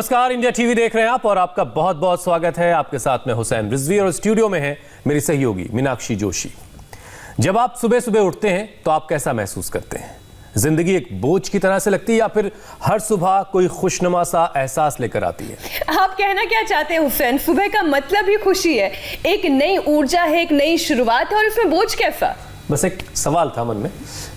नमस्कार, India TV देख रहे हैं आप और आपका बहुत बहुत स्वागत है। आपके साथ में हुसैन रिजवी और स्टूडियो में है मेरी सहयोगी मीनाक्षी जोशी। जब आप सुबह सुबह उठते हैं तो आप कैसा महसूस करते हैं? जिंदगी एक बोझ की तरह से लगती है या फिर हर सुबह कोई खुशनुमा सा एहसास लेकर आती है? आप कहना क्या चाहते हैं हुसैन? सुबह का मतलब ही खुशी है, एक नई ऊर्जा है, एक नई शुरुआत है, और इसमें बोझ कैसा? बस एक सवाल था मन में।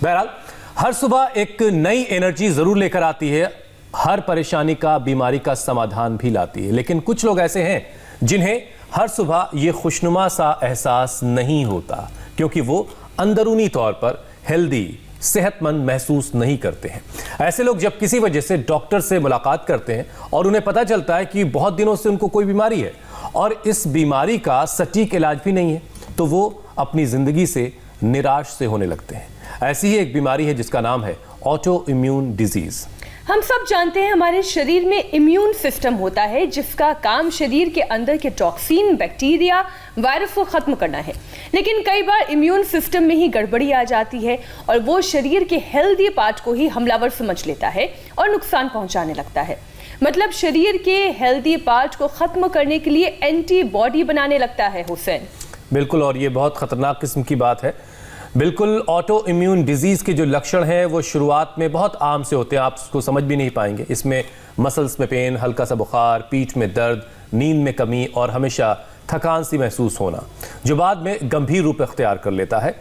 बहरहाल हर सुबह एक नई एनर्जी जरूर लेकर आती है, हर परेशानी का, बीमारी का समाधान भी लाती है। लेकिन कुछ लोग ऐसे हैं जिन्हें हर सुबह ये खुशनुमा सा एहसास नहीं होता, क्योंकि वो अंदरूनी तौर पर हेल्दी, सेहतमंद महसूस नहीं करते हैं। ऐसे लोग जब किसी वजह से डॉक्टर से मुलाकात करते हैं और उन्हें पता चलता है कि बहुत दिनों से उनको कोई बीमारी है और इस बीमारी का सटीक इलाज भी नहीं है, तो वो अपनी जिंदगी से निराश से होने लगते हैं। ऐसी ही एक बीमारी है जिसका नाम है ऑटो इम्यून डिजीज। हम सब जानते हैं हमारे शरीर में इम्यून सिस्टम होता है जिसका काम शरीर के अंदर के टॉक्सिन, बैक्टीरिया, वायरस को खत्म करना है। लेकिन कई बार इम्यून सिस्टम में ही गड़बड़ी आ जाती है और वो शरीर के हेल्दी पार्ट को ही हमलावर समझ लेता है और नुकसान पहुंचाने लगता है। मतलब शरीर के हेल्दी पार्ट को खत्म करने के लिए एंटीबॉडी बनाने लगता है हुसैन। बिल्कुल, और ये बहुत खतरनाक किस्म की बात है। बिल्कुल, ऑटो इम्यून डिजीज के जो लक्षण हैं वो शुरुआत में बहुत आम से होते हैं, आप उसको समझ भी नहीं पाएंगे। इसमें मसल्स में पेन, हल्का सा बुखार, पीठ में दर्द, नींद में कमी और हमेशा थकान सी महसूस होना, जो बाद में गंभीर रूप अख्तियार कर लेता है।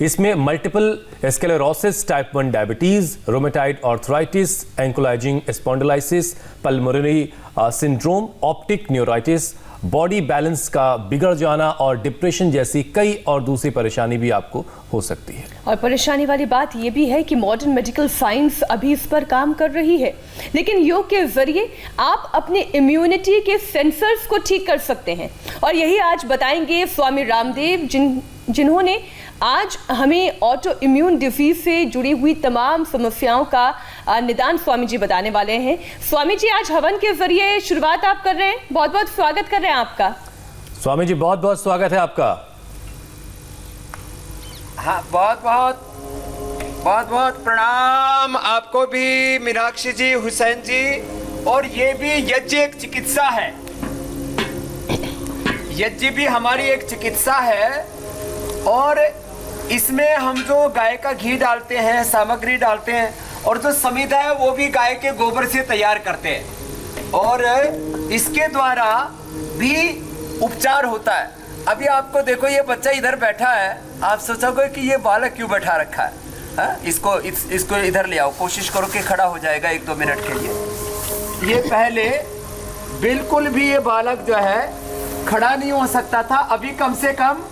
इसमें multiple sclerosis, type 1 diabetes, rheumatoid arthritis, ankylosing spondylitis, pulmonary syndrome, optic neuritis, body balance का बिगड़ जाना और डिप्रेशन जैसी कई और दूसरी परेशानी भी आपको हो सकती है। और परेशानी वाली बात यह भी है कि मॉडर्न मेडिकल साइंस अभी इस पर काम कर रही है, लेकिन योग के जरिए आप अपने इम्यूनिटी के सेंसर्स को ठीक कर सकते हैं। और यही आज बताएंगे स्वामी रामदेव, जिन्होंने आज हमें ऑटो इम्यून डिजीज से जुड़ी हुई तमाम समस्याओं का निदान स्वामी जी बताने वाले हैं। स्वामी जी, आज हवन के जरिए शुरुआत आप कर रहे हैं, बहुत बहुत स्वागत कर रहे हैं आपका। स्वामी जी, बहुत बहुत स्वागत है आपका। हाँ, बहुत बहुत प्रणाम आपको भी मीनाक्षी जी, हुसैन जी। और ये भी यज्ञ एक चिकित्सा है, यज्ञ भी हमारी एक चिकित्सा है। और इसमें हम जो गाय का घी डालते हैं, सामग्री डालते हैं, और जो समिधा है वो भी गाय के गोबर से तैयार करते हैं, और इसके द्वारा भी उपचार होता है। अभी आपको देखो, ये बच्चा इधर बैठा है, आप सोचोगे कि ये बालक क्यों बैठा रखा है? इसको इधर ले आओ, कोशिश करो कि खड़ा हो जाएगा 1-2 मिनट के लिए। ये पहले बिल्कुल भी ये बालक जो है खड़ा नहीं हो सकता था, अभी कम से कम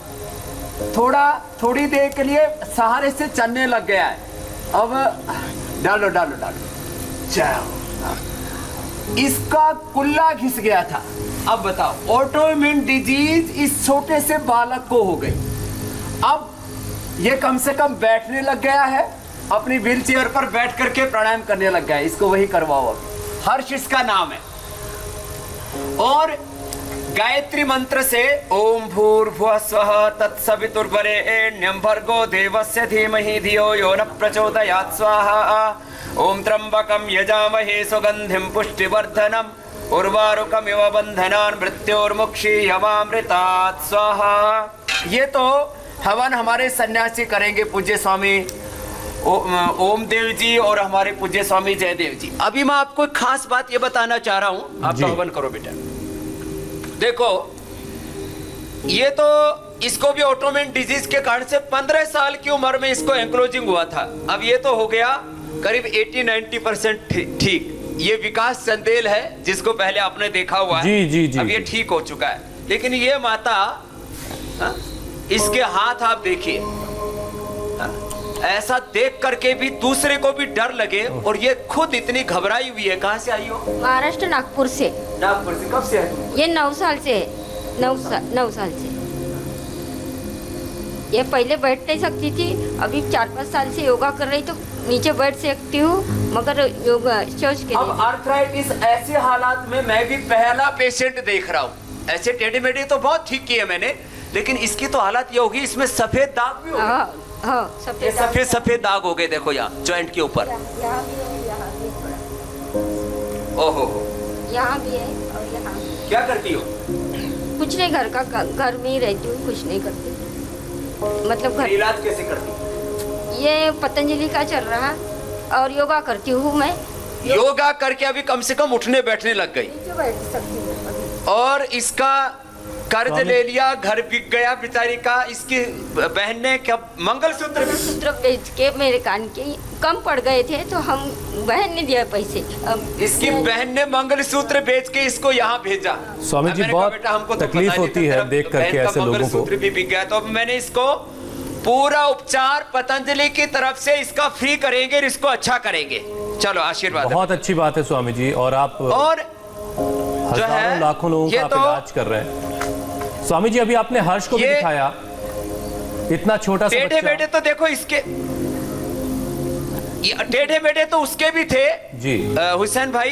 थोड़ी देर के लिए सहारे से चलने लग गया है। अब डालो जाओ। इसका कुल्ला घिस गया था। अब बताओ, ऑटो इम्यून डिजीज इस छोटे से बालक को हो गई। अब ये कम से कम बैठने लग गया है, अपनी व्हील चेयर पर बैठ करके प्राणायाम करने लग गया है। इसको वही करवाओ। अब हर्ष इसका नाम है। और गायत्री मंत्र से ओम भूर्भुवः स्वः तत्सवितुर्वरेण्यं भर्गो देवस्य धीमहि धियो यो न प्रचोदयात् स्वाहा। ओम त्र्यंबकं यजामहे सुगंधिं पुष्टिवर्धनम् उर्वारुकमिव बन्धनान् मृत्योर्मुक्षीयमामृतात् स्वाहा। ये तो हवन हमारे सन्यासी करेंगे, पूज्य स्वामी ओम देव जी और हमारे पूज्य स्वामी जयदेव जी। अभी मैं आपको खास बात ये बताना चाह रहा हूँ, आप तो हवन करो बेटा। देखो, ये तो इसको भी ऑटोइम्यून डिजीज के कारण से 15 साल की उम्र में इसको एंक्लोजिंग हुआ था। अब ये तो हो गया करीब 80-90% ठीक। ये विकास चंदेल है, जिसको पहले आपने देखा हुआ है। जी। अब ये ठीक हो चुका है। लेकिन ये माता, इसके हाथ आप देखिए, ऐसा देख करके भी दूसरे को भी डर लगे, और ये खुद इतनी घबराई हुई है। कहाँ से आई हो? महाराष्ट्र, नागपुर से। नागपुर से? कब से है? ये 9 साल से है। 9 साल से। ये पहले बैठ नहीं सकती थी, अभी 4-5 साल से योगा कर रही, तो नीचे बैठ सकती हूँ, मगर योगा सोच के। अब आर्थराइटिस ऐसे हालात में मैं भी पहला पेशेंट देख रहा हूँ। ऐसे टेढ़े मेढ़े तो बहुत ठीक किए मैंने, लेकिन इसकी तो हालत ये होगी, इसमें सफेद दाग भी होगा। सफेद दाग हो गए, देखो यहाँ जॉइंट के ऊपर। ओहो, यहाँ भी है और यहाँ क्या करती हो? कुछ नहीं, घर में ही रहती हूँ, कुछ नहीं करती। मतलब घर इलाज कैसे करती हो? ये पतंजलि का चल रहा और योगा करती हूँ मैं। योगा करके अभी कम से कम उठने बैठने लग गई नीचे बैठ सकती हूँ अभी। और इसका कर्ज ले लिया, घर बिक गया बेचारी का। इसकी बहन ने क्या मंगलसूत्र भी सूत्र बेच के मेरे कान के कम पड़ गए थे तो हम बहन ने दिया पैसे। अब इसकी बहन ने मंगलसूत्र बेच के इसको यहाँ भेजा। स्वामी जी, मैंने कहा, बहुत बेटा, हमको तो तकलीफ पता नहीं होती था, है तेरा देख करके बहन का ऐसे लोगों को। मंगलसूत्र भी बिक गया। तो अब मैंने इसको पूरा उपचार पतंजलि की तरफ से इसका फ्री करेंगे, इसको अच्छा करेंगे। चलो आशीर्वाद। बहुत अच्छी बात है स्वामी जी, और आप और हजारों लाखों लोगों का ये आप तो- इलाज कर रहे हैं। स्वामी जी, अभी आपने हर्ष को भी ये- दिखाया, इतना छोटा सा टेढ़े बेटे बच्चा। तो देखो इसके, टेढ़े बेटे तो उसके भी थे जी हुसैन भाई,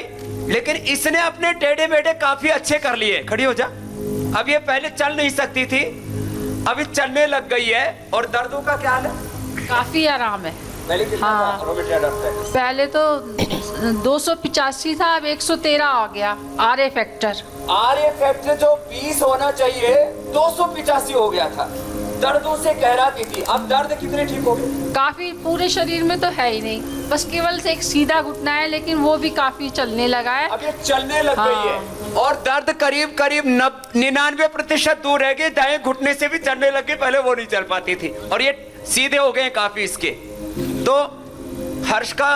लेकिन इसने अपने टेढ़े बेटे काफी अच्छे कर लिए। खड़ी हो जा। अब ये पहले चल नहीं सकती थी, अभी चलने लग गई है। और दर्दों का क्या हाल है? काफी आराम है। पहले कितना हाँ। था रोमेटिया डॉक्टर? पहले तो 285 था, अब 113 आ गया। आरए फैक्टर आरए फैक्टर जो 20 होना चाहिए 285 हो गया था। दर्दों से कह रही थी। अब दर्द कितने ठीक हो गए? काफी, पूरे शरीर में तो है ही नहीं, बस केवल से एक सीधा घुटना है, लेकिन वो भी काफी चलने लगा है। अब ये चलने लग गई है और दर्द करीब करीब 99% दूर रह गई। दाएं घुटने से भी चलने लग गई, पहले वो नहीं चल पाती थी। और ये सीधे हो गए काफी इसके। तो हर्ष का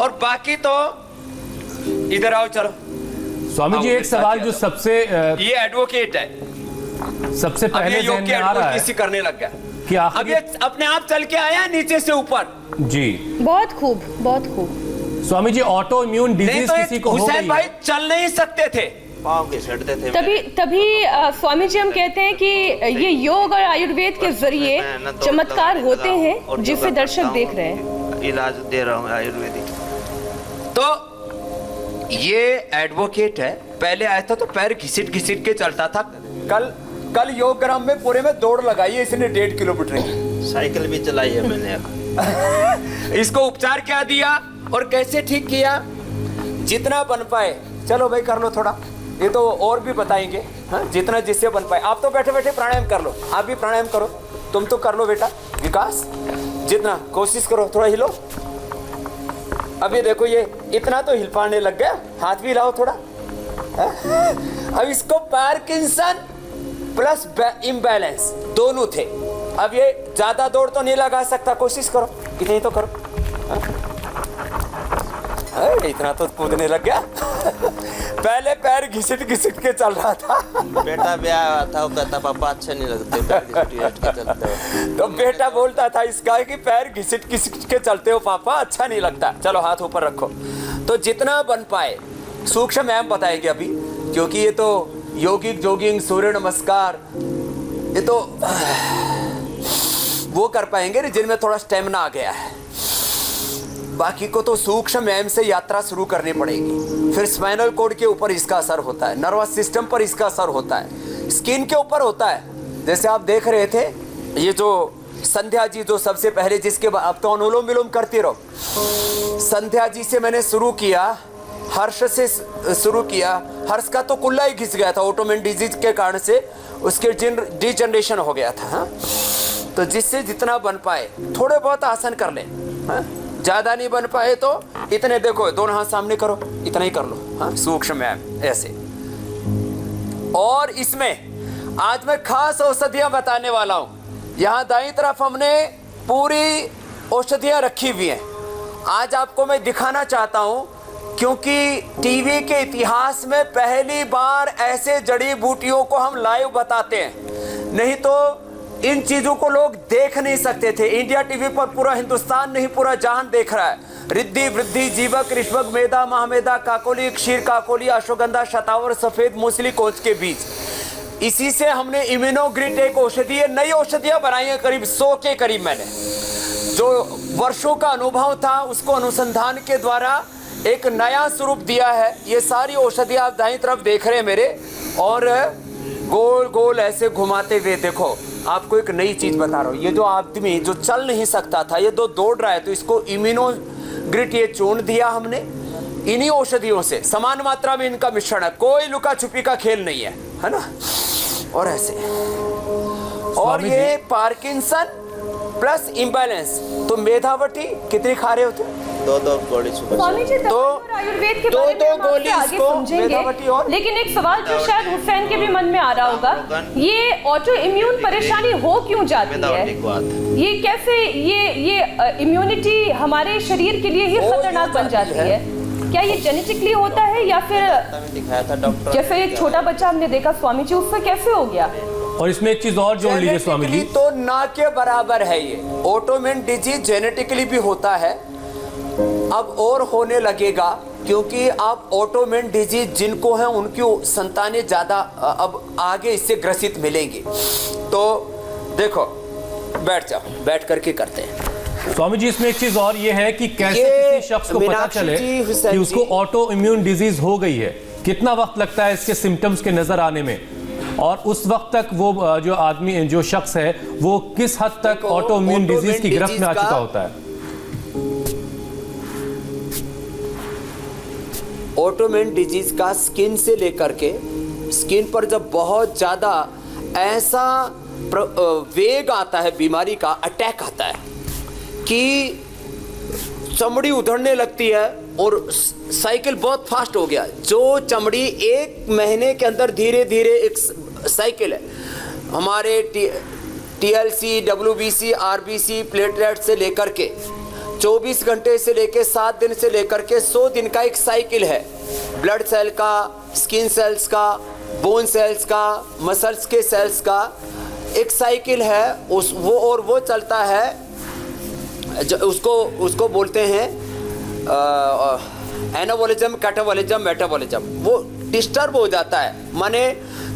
और बाकी तो इधर आओ, चलो। स्वामी जी, एक सवाल जो सबसे ये एडवोकेट है, सबसे अब पहले ये योग ध्यान की में आ रहा है एडवोकेसी करने लग गया कि अब आखिर ये अपने आप चल के आया नीचे से ऊपर। जी बहुत खूब, बहुत खूब। स्वामी जी, ऑटो इम्यून नहीं डिजीज तो किसी को हो हुसैन गई भाई है। चल नहीं सकते थे। पाँव घिसटते थे। तभी स्वामी जी हम कहते हैं कि ये योग और आयुर्वेद के जरिए चमत्कार होते हैं जिसे दर्शक देख रहे हैं। इलाज दे रहा हूँ आयुर्वेदिक। तो ये एडवोकेट है, पहले आया था तो पैर घिसिट घिसिट के चलता था। कल योग ग्राम में पूरे में दौड़ लगाई है इसने 1.5 किलोमीटर की। साइकिल भी चलाई है मैंने। इसको उपचार क्या दिया और कैसे ठीक किया, जितना बन पाए। चलो भाई कर लो थोड़ा, ये तो और भी बताएंगे। हाँ, जितना जिससे बन पाए। आप तो बैठे बैठे प्राणायाम कर लो, आप भी प्राणायाम करो। तुम तो कर लो बेटा विकास, जितना कोशिश करो, थोड़ा हिलो। अभी देखो ये इतना तो हिल पाने लग गया, हाथ भी लाओ थोड़ा। अब इसको पार्किंसन प्लस इम्बैलेंस दोनों थे। अब ये ज्यादा दौड़ तो नहीं लगा सकता, कोशिश करो, इतना ही तो करो। इतना तो कूदने लग गया। पहले पैर घिसट घिसट के चल रहा था। बेटा ब्याह हुआ था, वो कहता पापा अच्छे नहीं लगते पैर घिसट के चलते हो। तो बेटा बोलता था इसका कि पैर घिसट घिसट के चलते हो पापा, अच्छा नहीं लगता। चलो हाथ ऊपर रखो। तो जितना बन पाए, सूक्ष्म मैम बताएगी अभी, क्योंकि ये तो योगिक जोगिंग सूर्य नमस्कार ये तो वो कर पाएंगे जिनमें थोड़ा स्टेमिना आ गया है। बाकी को तो सूक्ष्म मैम से यात्रा शुरू करनी पड़ेगी। फिर स्पाइनल कोड के ऊपर इसका असर होता है, नर्वस सिस्टम पर इसका असर होता है, स्किन के ऊपर होता है। जैसे आप देख रहे थे ये जो संध्या जी जो सबसे पहले जिसके अब तो अनुलोम विलोम करती रहो। संध्या जी से मैंने शुरू किया, हर्ष से शुरू किया। हर्ष का तो कुल्ला ही घिस गया था ऑटोइम्यून डिजीज के कारण से, उसके डिजनरेशन हो गया था। हाँ? तो जिससे जितना बन पाए थोड़े बहुत आसन कर ले। हाँ? ज्यादा नहीं बन पाए तो इतने, देखो दोनों हाथ सामने करो, इतना ही कर लो। हाँ? सूक्ष्म मैम ऐसे। और इसमें आज मैं खास औषधियां बताने वाला हूं। यहां दाईं तरफ हमने पूरी औषधियां रखी हुई हैं। आज आपको मैं दिखाना चाहता हूं, क्योंकि टीवी के इतिहास में पहली बार ऐसे जड़ी बूटियों को हम लाइव बताते हैं। नहीं तो इन चीजों को लोग देख नहीं सकते थे। इंडिया टीवी पर पूरा हिंदुस्तान नहीं पूरा जहान देख रहा है। रिद्धि वृद्धि जीवक ऋष्वक मेधा महामेधा काकोली क्षीर काकोली अश्वगंधा शतावर सफेद मूसली कोच के बीज। इसी से हमने इम्यूनोग्रिट एक औषधि, नई औषधियां बनाई हैं करीब 100 के करीब। मैंने जो वर्षों का अनुभव था उसको अनुसंधान के द्वारा एक नया स्वरूप दिया है। ये सारी औषधियां आप दाईं तरफ देख रहे हैं मेरे, और गोल गोल ऐसे घुमाते हुए देखो, आपको एक नई चीज बता रहा हूँ। ये जो आदमी जो चल नहीं सकता था, ये दौड़ रहा है, तो इसको इम्यूनोग्रिट ये चूर्ण दिया हमने। इन्हीं औषधियों से समान मात्रा में इनका मिश्रण है, कोई लुका छुपी का खेल नहीं है ना। और ऐसे और ये पार्किंसन प्लस इम्बैलेंस, तो मेधावटी कितनी खा रहे होते? 2 गोली सुबह। स्वामी जी तो आयुर्वेद के दो बारे में हम गोली आपसे आगे इसको मेधावटी समझेंगे, और लेकिन एक सवाल जो शायद हुसैन के भी मन में आ रहा होगा, ये ऑटो इम्यून परेशानी हो क्यों जाती है? ये कैसे ये इम्यूनिटी हमारे शरीर के लिए ही खतरनाक बन जाती है? क्या ये जेनेटिकली होता है या फिर दिखाया था डॉक्टर, जैसे एक छोटा बच्चा हमने देखा स्वामी जी, उससे कैसे हो गया? और इसमें एक चीज और जोड़ लीजिए स्वामी जी, जेनेटिकली तो ना के बराबर है ये। ऑटोइम्यून डिजीज जेनेटिकली भी होता है, अब और होने लगेगा, क्योंकि अब ऑटोइम्यून डिजीज जिनको है उनकी संतानें ज्यादा अब आगे इससे ग्रसित मिलेंगी। तो देखो, बैठ जाओ, बैठ करके करते हैं। स्वामी जी इसमें एक चीज और ये है कि कैसे ये किसी शख्स को पता मीनाक्षी चले जी, हुसैन कि उसको जी। ऑटो इम्यून डिजीज हो गई है, कितना वक्त लगता है इसके सिम्टम्स के नजर आने में, और उस वक्त तक वो जो आदमी जो शख्स है वो किस हद तक ऑटो इम्यून डिजीज की गिरफ्त में आ चुका होता है? ऑटोइम्यून डिजीज का स्किन से लेकर के, स्किन पर जब बहुत ज्यादा ऐसा वेग आता है, बीमारी का अटैक आता है कि चमड़ी उधड़ने लगती है, और साइकिल बहुत फास्ट हो गया। जो चमड़ी 1 महीने के अंदर धीरे धीरे एक साइकिल है, हमारे TLC, WBC, RBC प्लेटलेट से लेकर के 24 घंटे से लेकर 7 दिन से लेकर के 100 दिन का एक साइकिल है। ब्लड सेल का, स्किन सेल्स का, बोन सेल्स का, मसल्स के सेल्स का एक साइकिल है, वो चलता है। उसको बोलते हैं एनाबॉलिज्म, कैटाबॉलिज्म, मेटाबॉलिज्म। वो डिस्टर्ब हो जाता है, माने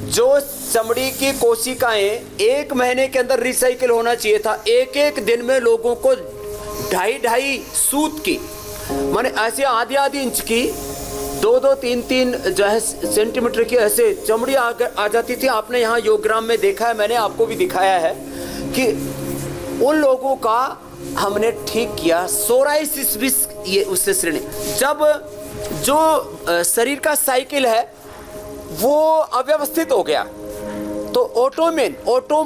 जो चमड़ी की कोशिकाएं 1 महीने के अंदर रिसाइकिल होना चाहिए था, एक दिन में लोगों को 2.5 सूत की, माने ऐसे आधी इंच की, 2-2, 3-3 जो है सेंटीमीटर की ऐसे चमड़ी आ जाती थी। आपने यहाँ योगग्राम में देखा है, मैंने आपको भी दिखाया है कि उन लोगों का हमने ठीक किया। सोराइसिस भी ये उससे श्रेणी, जब जो शरीर का साइकिल है वो अव्यवस्थित हो गया, तो ऑटो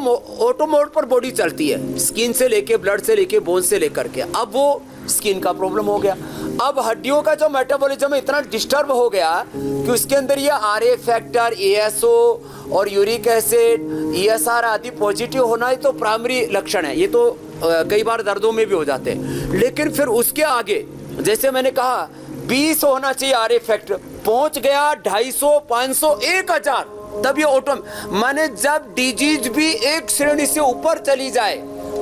मोड पर बॉडी चलती है, स्किन से लेके, ब्लड से लेके, बोन से लेकर के। अब वो स्किन का प्रॉब्लम हो गया। अब हड्डियों का जो मेटाबॉलिज्म इतना डिस्टर्ब हो गया कि उसके अंदर ये RA फैक्टर, ASO और यूरिक एसिड, ESR आदि पॉजिटिव होना ही तो प्राइमरी लक्षण है। ये तो कई बार दर्दों में भी हो जाते हैं, लेकिन फिर उसके आगे जैसे मैंने कहा 20 होना चाहिए RA फैक्टर, पहुंच गया 250, 500, 1000, तब ये ऑटो, माने जब डिजीज भी एक श्रेणी से ऊपर चली जाए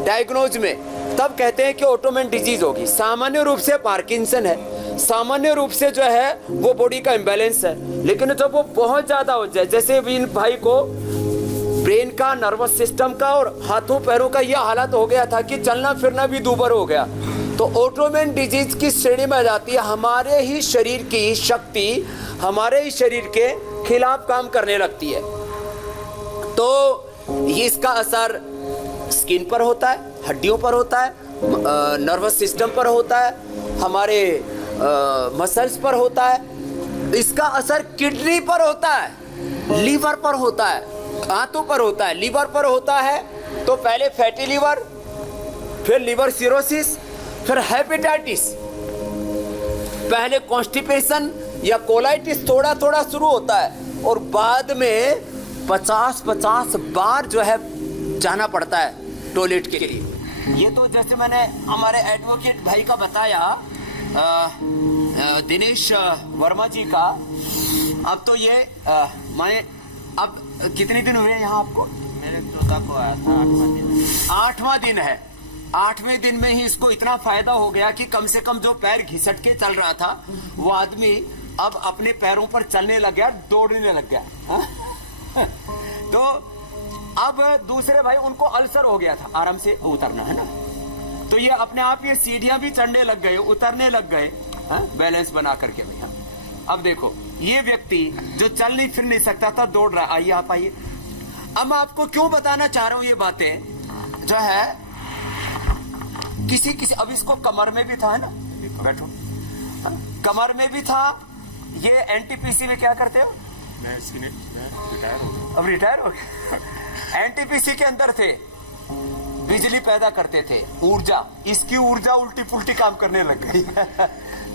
डायग्नोज में, तब कहते हैं कि ऑटोइम्यून डिजीज होगी। सामान्य रूप से पार्किंसन है, सामान्य रूप से जो है वो बॉडी का इम्बैलेंस है, लेकिन जब वो बहुत ज्यादा हो जाए, जैसे इन भाई को ब्रेन का, नर्वस सिस्टम का और हाथों पैरों का यह हालत हो गया था कि चलना फिरना भी दूभर हो गया, तो ऑटोइम्यून डिजीज की श्रेणी में आ जाती है। हमारे ही शरीर की शक्ति हमारे ही शरीर के खिलाफ काम करने लगती है, तो ये इसका असर स्किन पर होता है, हड्डियों पर होता है, नर्वस सिस्टम पर होता है, हमारे मसल्स पर होता है, इसका असर किडनी पर होता है, लीवर पर होता है, हाथों पर होता है। लीवर पर होता है तो पहले फैटी लीवर, फिर लिवर सिरोसिस, फिर हेपेटाइटिस, पहले कॉन्स्टिपेशन या कोलाइटिस थोड़ा थोड़ा शुरू होता है, और बाद में 50 बार जो है जाना पड़ता है टॉयलेट के लिए। ये तो जैसे मैंने हमारे एडवोकेट भाई का बताया, दिनेश वर्मा जी का, अब तो ये माने अब कितने दिन हुए यहाँ आपको? मेरे 14 को आया था, 8वां दिन। 8वां दिन है। 8वें दिन में ही इसको इतना फायदा हो गया कि कम से कम जो पैर घिसट के चल रहा था वो आदमी अब अपने पैरों पर चलने लग गया, दौड़ने लग गया। तो अब दूसरे भाई उनको अल्सर हो गया था, आराम से उतरना है ना, तो ये अपने आप ये सीढ़ियां भी चढ़ने लग गए, उतरने लग गए, बैलेंस बना करके भैया। अब देखो ये व्यक्ति जो चल नहीं फिर नहीं सकता था, दौड़ रहा। आइए आप आइए। अब मैं आपको क्यों बताना चाह रहा हूं ये बातें जो है, किसी अब इसको कमर में भी था, है ना, बैठो, कमर में भी था। ये एनटीपीसी में क्या करते हो? मैं रिटायर हो गया। अब रिटायर हो गए। एनटीपीसी के अंदर थे, बिजली पैदा करते थे, ऊर्जा। इसकी ऊर्जा उल्टी पुल्टी काम करने लग गई।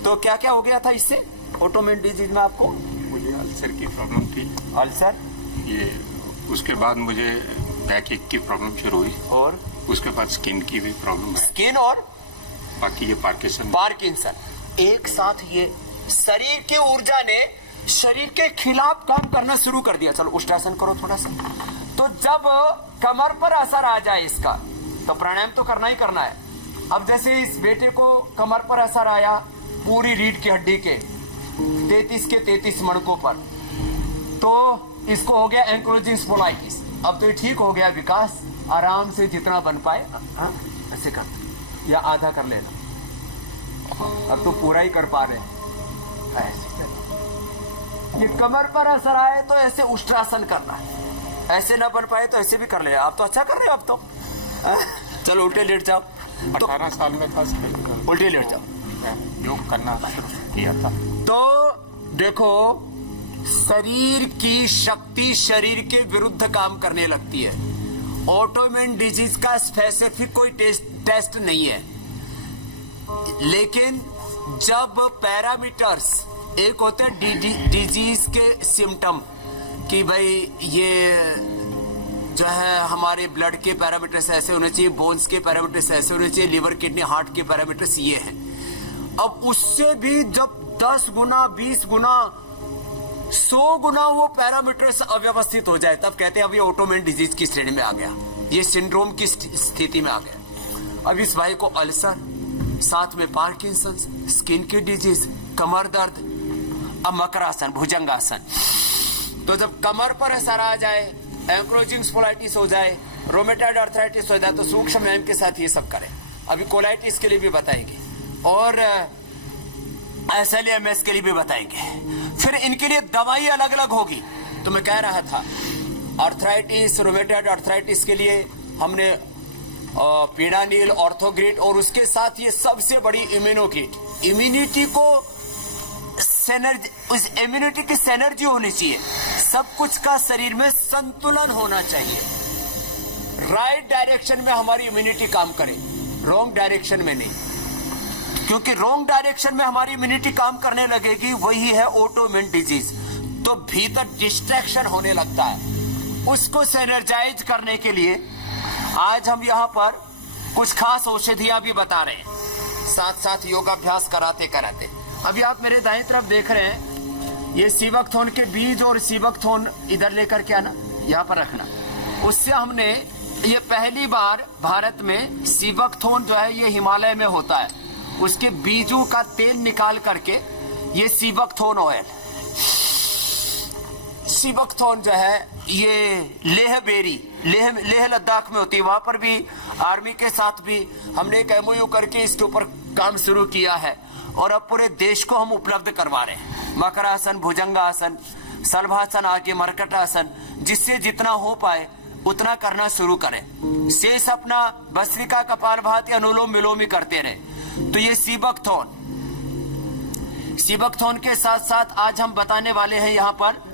तो क्या क्या हो गया था इससे ऑटोइम्यून डिजीज में आपको? मुझे अल्सर की प्रॉब्लम थी। अल्सर, ये उसके बाद मुझे बैक एक की प्रॉब्लम शुरू हुई, और उसके बाद स्किन की भी प्रॉब्लम है, स्किन, और बाकी ये पार्किंसन। एक साथ ये शरीर की ऊर्जा ने शरीर के खिलाफ काम करना शुरू कर दिया। चलो उष्टासन करो थोड़ा सा। तो जब कमर पर असर आ जाए इसका, तो प्राणायाम तो करना ही करना है। अब जैसे इस बेटे को कमर पर असर आया, पूरी रीढ़ की हड्डी के 33 के 33 मणकों पर, तो इसको हो गया एंक्लोजिंग स्पोलाइटिस। अब तो ये ठीक हो गया विकास, आराम से जितना बन पाए ऐसे कर, या आधा कर लेना। अब तो पूरा ही कर पा रहे हैं, ऐसे। ये कमर पर असर आए तो ऐसे उष्ट्रासन करना है, ऐसे ना बन पाए तो ऐसे भी कर ले। आप तो अच्छा कर रहे हो अब तो। चलो उल्टे लेट जाओ। 18 साल में था, उल्टे लेट जाओ। योग करना शुरू किया था। तो देखो, शरीर की शक्ति शरीर के विरुद्ध काम करने लगती है। ऑटोइम्यून डिजीज का स्पेसिफिक कोई टेस्ट नहीं है, लेकिन जब पैरामीटर्स, एक होते हैं डिजीज के सिम्टम, कि भाई ये जो है हमारे ब्लड के पैरामीटर्स ऐसे होने चाहिए, बोन्स के पैरामीटर्स ऐसे होने चाहिए, लिवर, किडनी, हार्ट के पैरामीटर्स ये हैं। अब उससे भी जब 10 गुना, 20 गुना, 100 गुना वो पैरामीटर्स अव्यवस्थित हो जाए, तब कहते हैं अब ये ऑटोइम्यून डिजीज की श्रेणी में आ गया, ये सिंड्रोम की स्थिति में आ गया। अब इस भाई को अल्सर, साथ में पार्किंसंस, स्किन की डिजीज, कमर दर्द, अब मकरासन, भुजंगासन। तो जब कमर पर असर आ जाए, एंक्लोजिंग स्पोलाइटिस हो जाए, रोमेटॉइड आर्थराइटिस हो जाए, तो सूक्ष्म व्यायाम के साथ ये सब करें। अभी कोलाइटिस के लिए भी बताएंगे, और SLEMS के लिए भी बताएंगे। फिर इनके लिए दवाई अलग अलग होगी। तो मैं कह रहा था, आर्थराइटिस, रोमेटॉइड आर्थराइटिस के लिए हमने पीडानिल, ऑर्थोग्रिड, और उसके साथ ये सबसे बड़ी इम्यूनोकिट। इम्यूनिटी को उस इम्यूनिटी की सिनर्जी होनी चाहिए, सब कुछ का शरीर में संतुलन होना चाहिए। राइट डायरेक्शन में हमारी इम्यूनिटी काम करे, रॉन्ग डायरेक्शन में नहीं। क्योंकि रॉन्ग डायरेक्शन में हमारी इम्यूनिटी काम करने लगेगी, वही है ऑटोइम्यून डिजीज। तो भीतर डिस्ट्रैक्शन होने लगता है। उसको सिनर्जाइज करने के लिए आज हम यहाँ पर कुछ खास औषधियां भी बता रहे हैं, साथ साथ योगाभ्यास कराते कराते। अभी आप मेरे दाएं तरफ देख रहे हैं, ये सीबकथोर्न के बीज और सीबकथोर्न इधर लेकर के आना, यहाँ पर रखना। उससे हमने ये पहली बार भारत में सीबकथोर्न जो है ये हिमालय में होता है, उसके बीजों का तेल निकाल करके ये सीबकथोर्न ऑयल, सीबकथोर्न जो है ये लेह बेरी, लेह लद्दाख में होती है। वहां पर भी आर्मी के साथ भी हमने एक MOU करके इसके ऊपर काम शुरू किया है, और अब पूरे देश को हम उपलब्ध करवा रहे हैं। मकरासन, भुजंगासन, सलभासन, आगे मरकटासन, जिससे जितना हो पाए उतना करना शुरू करें। शेष अपना भस्त्रिका, कपालभाति, अनुलोम विलोम ही करते रहे। तो ये सीबकथोर्न, सीबकथोर्न के साथ साथ आज हम बताने वाले हैं यहाँ पर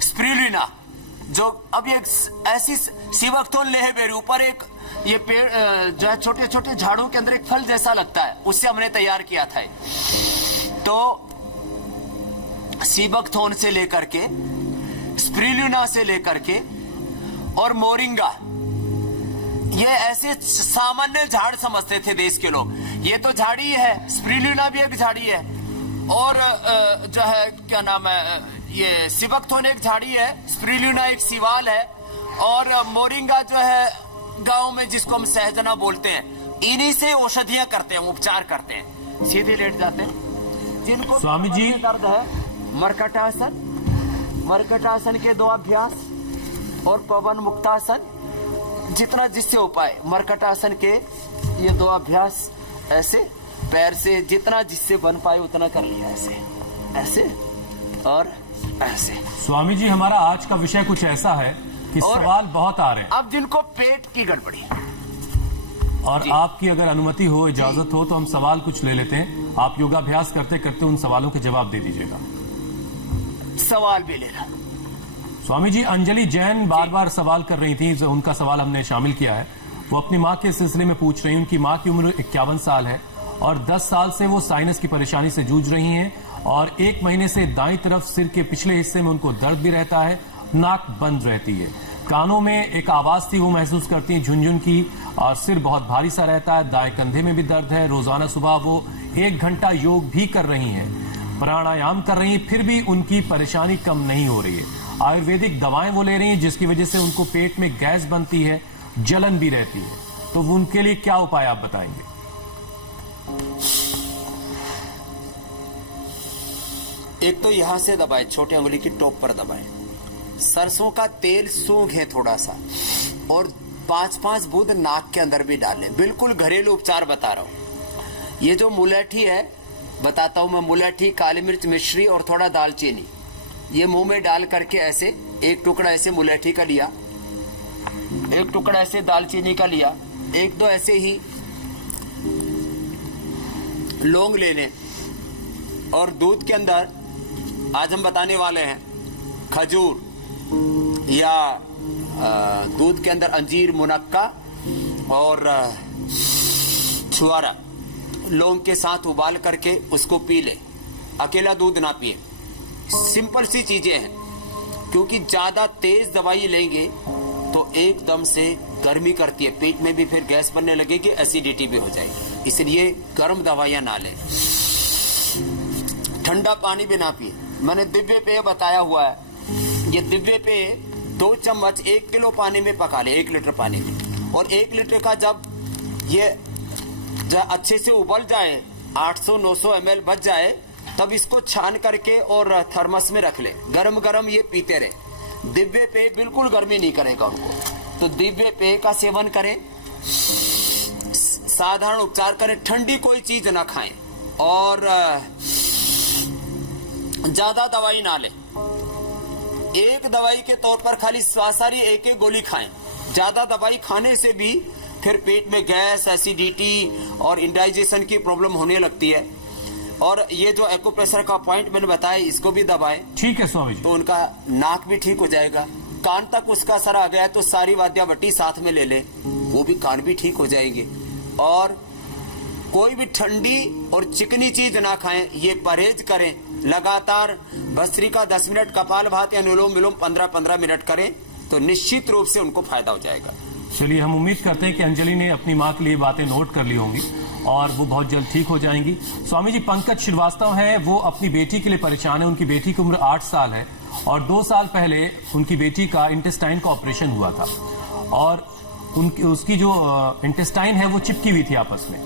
स्पिरुलिना, जो अब एक ऐसी सीबकथोर्न लेह बेरी, ऊपर एक ये पेड़ जो है छोटे छोटे झाड़ों के अंदर एक फल जैसा लगता है, उससे हमने तैयार किया था। तो सीबकथोर्न से लेकर के, स्पिरुलिना से लेकर के, और मोरिंगा, ये ऐसे सामान्य झाड़ समझते थे देश के लोग। ये तो झाड़ी है, स्पिरुलिना भी एक झाड़ी है, और जो है क्या नाम है, ये सीबकथोर्न एक झाड़ी है, स्पिरुलिना एक सिवाल है, और मोरिंगा जो है गांव में जिसको हम सहजना बोलते हैं, इन्हीं से औषधियां करते हैं, उपचार करते हैं। सीधे लेट जाते हैं। जिनको स्वामी जी दर्द है, मरकटासन, मरकटासन के 2 अभ्यास, और पवन मुक्तासन, जितना जिससे हो पाए। मरकटासन के ये 2 अभ्यास ऐसे पैर से जितना जिससे बन पाए उतना कर लिया, ऐसे ऐसे और ऐसे। स्वामी जी, हमारा आज का विषय कुछ ऐसा है कि सवाल बहुत आ रहे हैं। अब जिनको पेट की गड़बड़ी, और जी। आपकी अगर अनुमति हो, इजाजत हो, तो हम सवाल कुछ ले लेते हैं। आप योगाभ्यास करते करते उन सवालों के जवाब दे दीजिएगा। सवाल भी लेना। स्वामी जी, अंजलि जैन बार बार सवाल कर रही थी, उनका सवाल हमने शामिल किया है। वो अपनी माँ के सिलसिले में पूछ रही हैं। उनकी माँ की उम्र 51 साल है और 10 साल से वो साइनस की परेशानी से जूझ रही हैं और 1 महीने से दाईं तरफ सिर के पिछले हिस्से में उनको दर्द भी रहता है, नाक बंद रहती है, कानों में एक आवाज थी वो महसूस करती हैं झुनझुन की, और सिर बहुत भारी सा रहता है, दाएं कंधे में भी दर्द है। रोजाना सुबह वो 1 घंटा योग भी कर रही हैं, प्राणायाम कर रही हैं, फिर भी उनकी परेशानी कम नहीं हो रही है। आयुर्वेदिक दवाएं वो ले रही हैं जिसकी वजह से उनको पेट में गैस बनती है, जलन भी रहती है। तो उनके लिए क्या उपाय आप बताएंगे? एक तो यहां से दबाएं, छोटी उंगली की टॉप पर दबाएं। सरसों का तेल सूंघ है थोड़ा सा, और 5-5 बूंद नाक के अंदर भी डालें। बिल्कुल घरेलू उपचार बता रहा हूं। ये जो मुलेठी है, बताता हूं मैं, मुलेठी, काली मिर्च, मिश्री और थोड़ा दालचीनी, ये मुंह में डाल करके ऐसे, एक टुकड़ा ऐसे मुलेठी का लिया, एक टुकड़ा ऐसे दालचीनी का लिया, 1-2 ऐसे ही लौंग ले लें, और दूध के अंदर आज हम बताने वाले हैं खजूर या दूध के अंदर अंजीर, मुनक्का और छुआरा लौंग के साथ उबाल करके उसको पी ले। अकेला दूध ना पिए। सिंपल सी चीजें हैं, क्योंकि ज्यादा तेज दवाई लेंगे तो एकदम से गर्मी करती है, पेट में भी फिर गैस बनने लगेगी, एसिडिटी भी हो जाएगी। इसलिए गर्म दवाइयां ना लें, ठंडा पानी भी ना पिए। मैंने दिव्य पेय बताया हुआ है। ये दिव्य पेय 2 चम्मच 1 किलो पानी में पका ले, 1 लीटर पानी में, और 1 लीटर का जब अच्छे से उबल जाए, 800-900 ml बच जाए, तब इसको छान करके और थर्मस में रख ले। गरम गरम ये पीते रहे। दिव्य पेय बिल्कुल गर्मी नहीं करेगा उनको। तो दिव्य पेय का सेवन करें, साधारण उपचार करें, ठंडी कोई चीज ना खाएं, और ज्यादा दवाई ना लें। एक दवाई के तौर पर खाली स्वासारी 1-1 गोली खाएं। ज्यादा दवाई खाने से भी फिर पेट में गैस, एसिडिटी और इंडाइजेशन की प्रॉब्लम होने लगती है। और ये जो एक्यूप्रेशर का पॉइंट मैंने बताया, इसको भी दबाएं। ठीक है स्वामी जी। तो उनका नाक भी ठीक हो जाएगा। कान तक उसका असर आ गया तो सारी वाद्यावटी साथ में ले ले, वो भी कान भी ठीक हो जाएंगे। और कोई भी ठंडी और चिकनी चीज ना खाएं, ये परहेज करें। लगातार भस्त्रिका 10 मिनट, कपालभाति, अनुलोम विलोम 15-15 मिनट करें तो निश्चित रूप से उनको फायदा हो जाएगा। चलिए, हम उम्मीद करते हैं कि अंजलि ने अपनी माँ के लिए बातें नोट कर ली होंगी और वो बहुत जल्द ठीक हो जाएंगी। स्वामी जी, पंकज श्रीवास्तव हैं, वो अपनी बेटी के लिए परेशान है। उनकी बेटी की उम्र 8 साल है और 2 साल पहले उनकी बेटी का इंटेस्टाइन का ऑपरेशन हुआ था और उसकी जो इंटेस्टाइन है वो चिपकी हुई थी आपस में।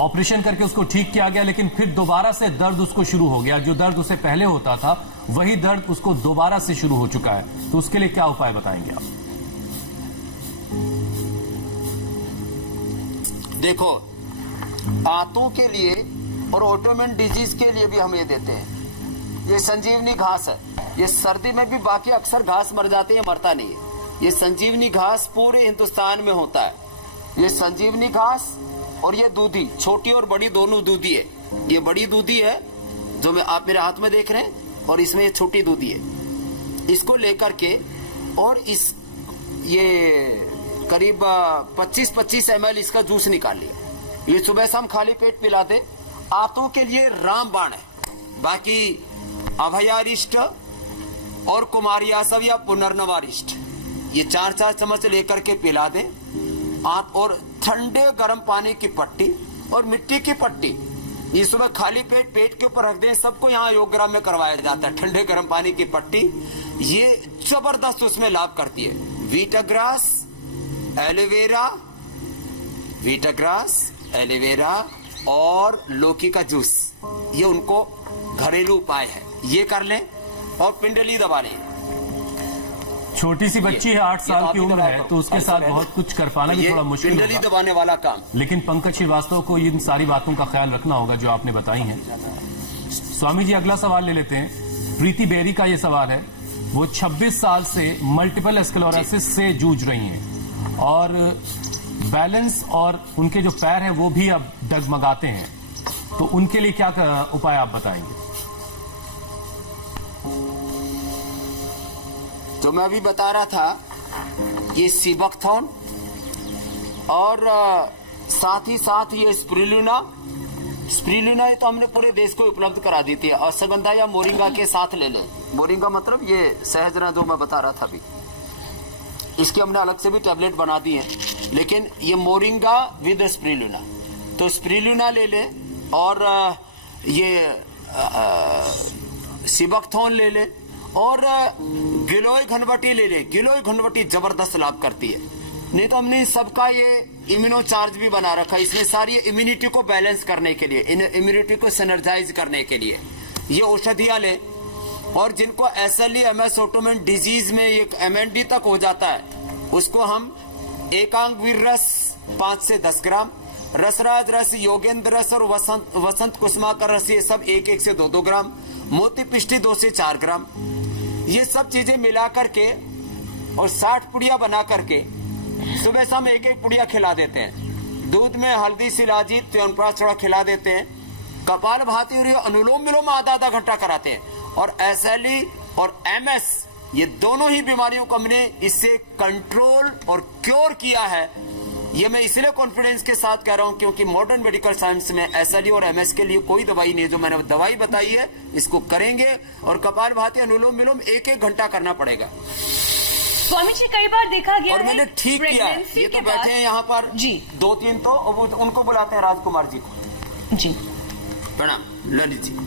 ऑपरेशन करके उसको ठीक किया गया, लेकिन फिर दोबारा से दर्द उसको शुरू हो गया। जो दर्द उसे पहले होता था वही दर्द उसको दोबारा से शुरू हो चुका है। तो उसके लिए क्या उपाय बताएंगे आप? देखो, दांतों के लिए और ऑटोइम्यून डिजीज के लिए भी हम ये देते हैं। ये संजीवनी घास है। ये सर्दी में भी बाकी अक्सर घास मर जाती है, मरता नहीं है। ये संजीवनी घास पूरे हिंदुस्तान में होता है। ये संजीवनी घास और ये दूधी, छोटी और बड़ी दोनों दूधी है। ये बड़ी दूधी है जो आप मेरे हाथ में देख रहे हैं, और इसमें ये छोटी दूधी है। इसको लेकर के और ये करीब 25-25 ml इसका जूस निकाल लिया। ये सुबह शाम खाली पेट पिला दे। आंतों के लिए रामबाण है। बाकी अभयारिष्ट और कुमारियासव या पुनर्नवारिष्ट, ये 4-4 चम्मच लेकर के पिला दे। और ठंडे गर्म पानी की पट्टी और मिट्टी की पट्टी, ये सुबह खाली पेट के ऊपर रख दें। सबको यहाँ योगग्राम में करवाया जाता है। ठंडे गर्म पानी की पट्टी, ये जबरदस्त उसमें लाभ करती है। वीटाग्रास, एलोवेरा, वीटाग्रास, एलोवेरा और लौकी का जूस, ये उनको घरेलू उपाय है। ये कर लें और पिंडली दबा लें। छोटी सी बच्ची है, 8 साल की उम्र है, तो उसके साथ बहुत कुछ कर पाना भी थोड़ा मुश्किल पिंडली होगा। दबाने वाला काम। लेकिन पंकज श्रीवास्तव को इन सारी बातों का ख्याल रखना होगा जो आपने बताई हैं। स्वामी जी, अगला सवाल ले लेते हैं। प्रीति बेरी का ये सवाल है। वो 26 साल से मल्टीपल स्क्लेरोसिस से जूझ रही हैं और बैलेंस और उनके जो पैर हैं वो भी अब डगमगाते हैं, तो उनके लिए क्या उपाय आप बताएंगे? जो मैं अभी बता रहा था, ये सीबकथॉर्न और साथ ही साथ ये स्पिरुलिना ये तो हमने पूरे देश को उपलब्ध करा दी थी। अश्वगंधा या मोरिंगा के साथ ले लें। मोरिंगा मतलब ये सहजन जो मैं बता रहा था अभी, इसकी हमने अलग से भी टैबलेट बना दी है, लेकिन ये मोरिंगा विद स्पिरुलिना, तो स्पिरुलिना ले लें और ये सीबकथॉर्न ले लें और गिलोय घनवटी ले लें। गिलोय घनवटी जबरदस्त लाभ करती है। नहीं तो हमने सबका ये इम्यूनो चार्ज भी बना रखा है, इसमें सारी इम्यूनिटी को बैलेंस करने के लिए, इम्यूनिटी को सिनर्जाइज करने के लिए ये औषधियां लें। और जिनको एसएलई एमएस ऑटोमेन डिजीज में एक एमएनडी तक हो जाता है, उसको हम एकांग वीर रस 5 से 10 ग्राम, रसराज रस, योगेंद्र रस और वसंत कुसुमाकर रस, ये सब 1 से 2 ग्राम, मोती पिष्टी 2 से 4 ग्राम, ये सब चीजें मिला करके और 60 पुड़िया बना करके सुबह शाम 1 पुड़िया खिला देते हैं। दूध में हल्दी, शिलाजीत, च्यवनप्राश थोड़ा खिला देते हैं। कपाल भाती और अनुलोम विलोम आधा घंटा कराते हैं। और एसएलई और एमएस, ये दोनों ही बीमारियों को हमने इससे कंट्रोल और क्योर किया है। ये मैं इसलिए कॉन्फिडेंस के साथ कह रहा हूं क्योंकि मॉडर्न मेडिकल साइंस में एसएलई और एमएस के लिए कोई दवाई नहीं है। जो मैंने दवाई बताई है इसको करेंगे। और कपाल भाती, अनुलोम विलोम 1 घंटा करना पड़ेगा। स्वामी जी, कई बार देखा गया और है मैंने ठीक किया है। ये तो बैठे हैं यहाँ पर जी 2-3, तो उनको बुलाते हैं, राजकुमार जी को। जी प्रणाम ललित जी।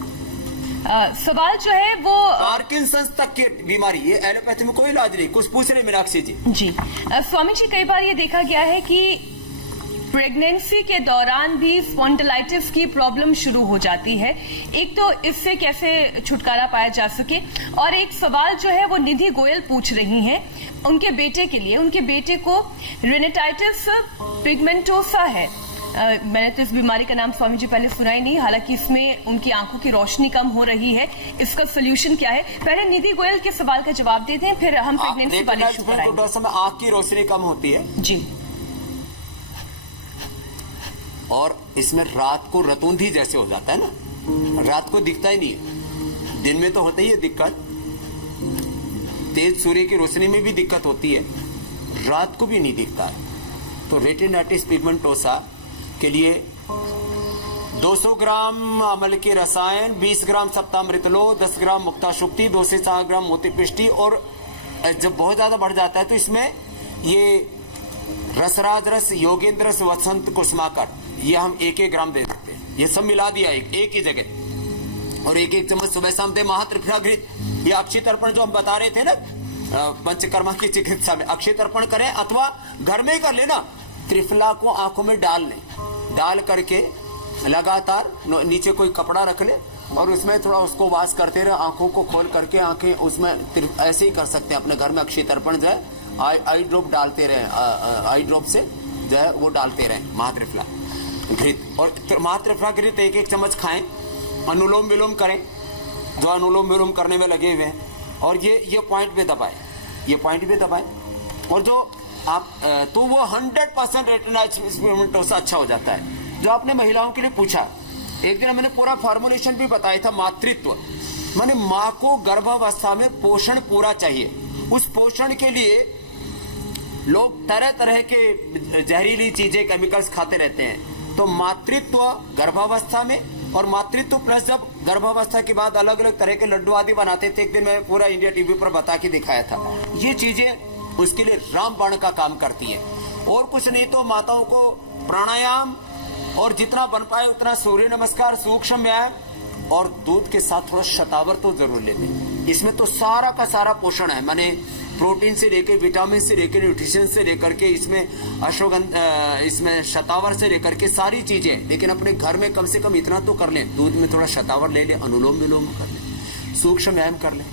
सवाल जो है वो पार्किंसंस तक की बीमारी, ये एलोपैथी में कोई इलाज नहीं। कुछ पूछ रहे मीनाक्षी जी? जी स्वामी जी, कई बार ये देखा गया है कि प्रेगनेंसी के दौरान भी स्पॉन्डिलाइटिस की प्रॉब्लम शुरू हो जाती है। एक तो इससे कैसे छुटकारा पाया जा सके, और एक सवाल जो है वो निधि गोयल पूछ रही हैं उनके बेटे के लिए। उनके बेटे को रेनिटाइटिस पिगमेंटोसा है। मैंने तो इस बीमारी का नाम स्वामी जी पहले सुना ही नहीं, हालांकि इसमें उनकी आंखों की रोशनी कम हो रही है। इसका सोल्यूशन क्या है? पहले निधि गोयल के सवाल का जवाब देते हैं, फिर हम प्रेगनेंसी वाले इशू पर आएंगे। आंख की रोशनी कम होती है जी, और इसमें रात को रतौंधी जैसे हो जाता है ना, रात को दिखता ही नहीं है। दिन में तो होता ही है दिक्कत, तेज सूर्य की रोशनी में भी दिक्कत होती है, रात को भी नहीं दिखता है। तो रेटिनाइटिस पिगमेंटोसा के लिए 200 ग्राम अमल के रसायन, 20 ग्राम सप्तामृतलो, 10 ग्राम मुक्ता शुक्ति, 2 से 4 ग्राम मोती पिष्टी। और जब बहुत ज्यादा बढ़ जाता है तो इसमें ये रसराज रस, योगेंद्र रस, वसंत कुसुमाकर, ये हम 1 ग्राम दे सकते हैं। ये सब मिला दिया एक ही जगह, और 1 चम्मच सुबह शाम दे। महात्रिफलाघृत, ये अक्षय तर्पण जो हम बता रहे थे ना पंचकर्मा की चिकित्सा में, अक्षय तर्पण करें अथवा घर में ही कर लेना। त्रिफला को आंखों में डाल लें, डाल करके लगातार नीचे कोई कपड़ा रख ले और उसमें थोड़ा उसको वाश करते रहे, आंखों को खोल करके आंखें उसमें ऐसे ही कर सकते हैं। अपने घर में अक्षय तर्पण जो है आई ड्रॉप डालते रहे, आई ड्रॉप से जो है वो डालते रहे महात्रिफला घृत। और महात्रिफला घृत 1 चम्मच खाएं। अनुलोम विलोम करें, जो अनुलोम विलोम करने में लगे हुए हैं, और ये पॉइंट पे दबाएं, ये पॉइंट पे दबाएं। और जो आप तो वो 100% रेटिनाइटिस पिगमेंटोसा अच्छा हो जाता है। जो आपने महिलाओं के लिए पूछा, एक दिन मैंने पूरा फॉर्मुलेशन भी बताया था। मातृत्व माने माँ को गर्भावस्था में पोषण पूरा चाहिए। उस पोषण के लिए लोग तरह तरह के जहरीली चीजें, केमिकल्स खाते रहते हैं। तो मातृत्व गर्भावस्था में, और मातृत्व प्लस जब गर्भावस्था के बाद अलग अलग तरह के लड्डू आदि बनाते थे। एक दिन मैं पूरा इंडिया टीवी पर बता के दिखाया था। ये चीजें उसके लिए रामबाण का काम करती है। और कुछ नहीं तो माताओं को प्राणायाम और जितना बन पाए उतना सूर्य नमस्कार, सूक्ष्म व्यायाम और दूध के साथ थोड़ा शतावर तो जरूर लेते। इसमें तो सारा का सारा पोषण है, माने प्रोटीन से लेकर, विटामिन से लेकर, न्यूट्रिशन से लेकर के, इसमें अश्वगंधा, इसमें शतावर से लेकर के सारी चीजें। लेकिन अपने घर में कम से कम इतना तो कर लें, दूध में थोड़ा शतावर ले लें, अनुलोम विलोम कर लें, सूक्ष्म व्यायाम कर लें।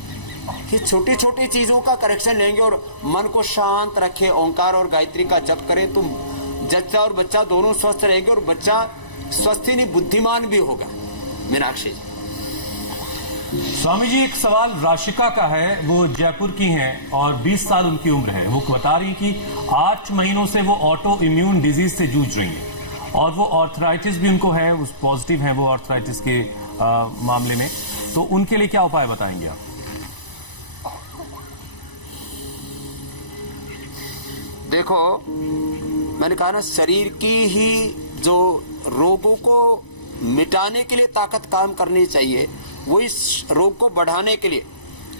ये छोटी छोटी चीजों का करेक्शन लेंगे और मन को शांत रखें, ओंकार और गायत्री का जप करें, तो जच्चा और बच्चा दोनों स्वस्थ रहेंगे। और बच्चा स्वस्थ ही नहीं बुद्धिमान भी होगा। मीनाक्षी जी स्वामी जी, एक सवाल राशिका का है। वो जयपुर की हैं और 20 साल उनकी उम्र है। वो बता रही कि 8 महीनों से वो ऑटो इम्यून डिजीज से जूझ रही हैं और वो आर्थराइटिस भी उनको है, उस पॉजिटिव है वो आर्थराइटिस के मामले में। तो उनके लिए क्या उपाय बताएंगे आप? देखो, मैंने कहा ना, शरीर की ही जो रोगों को मिटाने के लिए ताकत काम करनी चाहिए, वो इस रोग को बढ़ाने के लिए